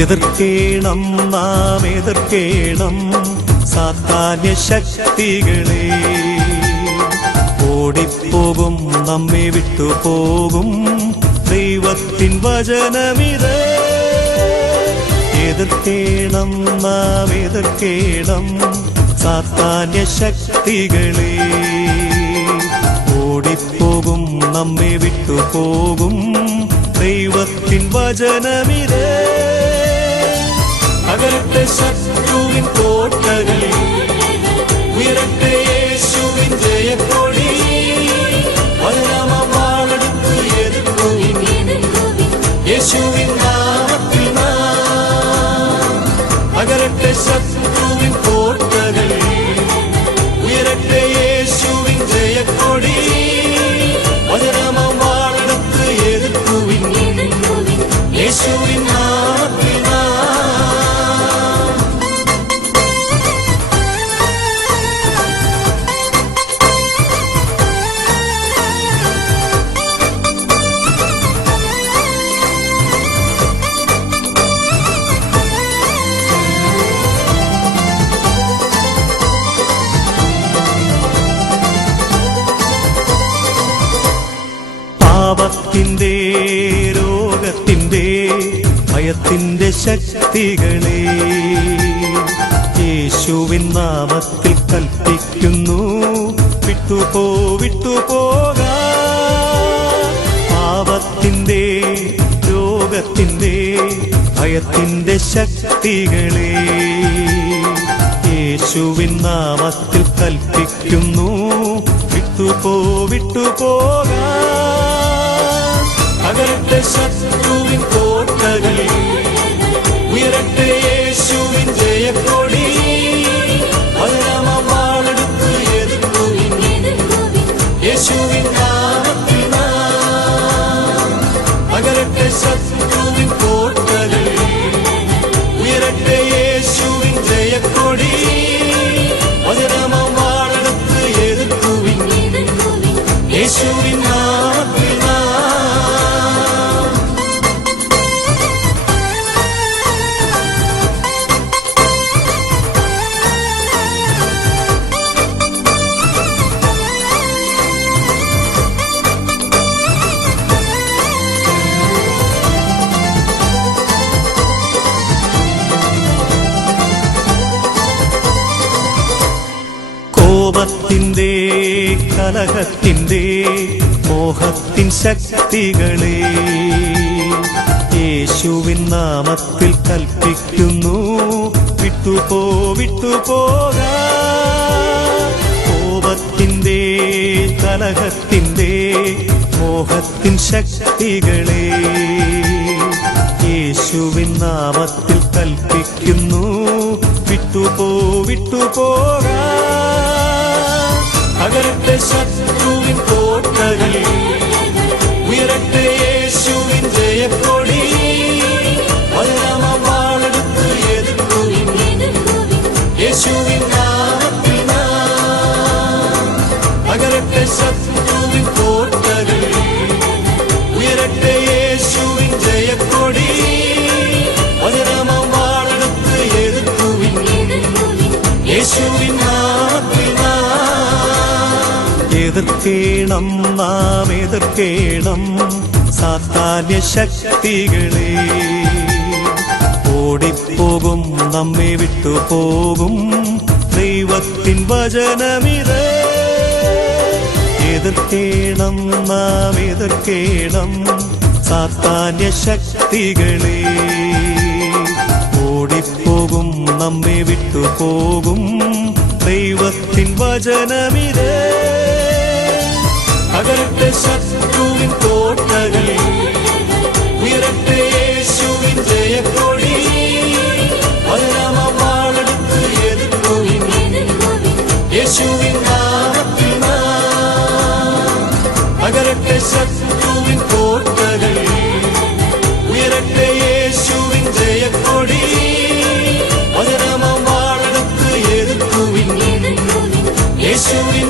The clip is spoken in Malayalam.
എതിർക്കേണം നാം എതിർക്കേണം സാത്താന്യ ശക്തികളെ. ഓടിപ്പോകും നമ്മെ വിട്ടുപോകും ദൈവത്തിൻ വചനമിത്. എതിർക്കേണം നാം എതിർക്കേണം സാത്താന്യ ശക്തികളെ. ഓടിപ്പോകും നമ്മെ വിട്ടുപോകും ദൈവത്തിൻ വചനമിത്. അകലത്തെ ശത്രുവിൻ കോട്ടകൾ, ഉയരട്ടെ യേശുവിൻ ജയക്കൊടി. പതിനാമാം വാളെടുത്ത് എതിർക്കുവിൻ യേശുവിൻ നാമത്തിൽ നാം. അകലത്തെ ശത്രുവിൻ കോട്ടകൾ, ഉയരട്ടെ യേശുവിൻ ജയക്കൊടി. പതിനാമാം വാളെടുത്ത് എതിർക്കുവിൻ യേശുവിൻ നാമത്തിൽ നാം. പാപത്തിൻ്റെ രോഗത്തിൻ്റെ ഭയത്തിൻ്റെ ശക്തികളെ യേശുവിൻ നാമത്തിൽ കൽപ്പിക്കുന്നു, വിട്ടുപോകാ. പാപത്തിൻ്റെ രോഗത്തിൻ്റെ ഭയത്തിൻ്റെ ശക്തികളെ യേശുവിൻ നാമത്തിൽ കൽപ്പിക്കുന്നു, വിട്ടുപോകാ. അകലത്തെ ശത്രുവിൻ കോട്ടകൾ, ഉയരട്ടെ യേശുവിൻ ജയക്കൊടി. പതിനാമാം വാളെടുത്ത് എതിർക്കുവിൻ യേശുവിൻ നാമത്തിൽ നാം. അകലത്തെ ശത്രുവിൻ കോട്ടകൾ, ഉയരട്ടെ യേശുവിൻ ജയക്കൊടി. പതിനാമാം വാളെടുത്ത് എതിർക്കുവിൻ യേശുവിൻ നാമത്തിൽ നാം. കോപത്തിൻ്റെ കലഹത്തിൻ്റെ മോഹത്തിൻ ശക്തികളെ യേശുവിൻ നാമത്തിൽ കൽപ്പിക്കുന്നു, വിട്ടുപോകാ. കോപത്തിൻ്റെ കലഹത്തിൻ്റെ മോഹത്തിൻ ശക്തികളെ യേശുവിൻ നാമത്തിൽ കൽപ്പിക്കുന്നു, വിട്ടുപോകാ. അകലത്തെ ശത്രുവിൻ കോട്ടകൾ, ഉയരട്ടെ യേശുവിൻ ജയക്കൊടി. പതിനാമാം വാളെടുത്ത് എതിർക്കുവിൻ യേശുവിൻ നാമത്തിൽ നാം. അകലത്തെ ശത്രുവിൻ കോട്ടകൾ, ഉയരട്ടെ യേശുവിൻ ജയക്കൊടി. പതിനാമാം വാളെടുത്ത് എതിർക്കുവിൻ യേശുവിൻ നാമത്തിൽ നാം. എതിർക്കേണം നാം എതിർക്കേണം സാത്താന്യ ശക്തികളെ. ഓടിപ്പോകും നമ്മെ വിട്ടുപോകും ദൈവത്തിൻ വചനമിത്. എതിർക്കേണം നാം എതിർക്കേണം സാത്താന്യ ശക്തികളെ. ഓടിപ്പോകും നമ്മെ വിട്ടുപോകും ദൈവത്തിൻ വചനമിത്. അകലത്തെ ശത്രുവിൻ കോട്ടകൾ, ഉയരട്ടെ യേശുവിൻ ജയക്കൊടി. പതിനാമാം വാളെടുത്ത് എതിർക്കുവിൻ യേശുവിൻ നാമത്തിൽ നാം. അകലത്തെ ശത്രുവിൻ കോട്ടകൾ, ഉയരട്ടെ യേശുവിൻ ജയക്കൊടി. പതിനാമാം വാളെടുത്ത് എതിർക്കുവിൻ യേശുവിൻ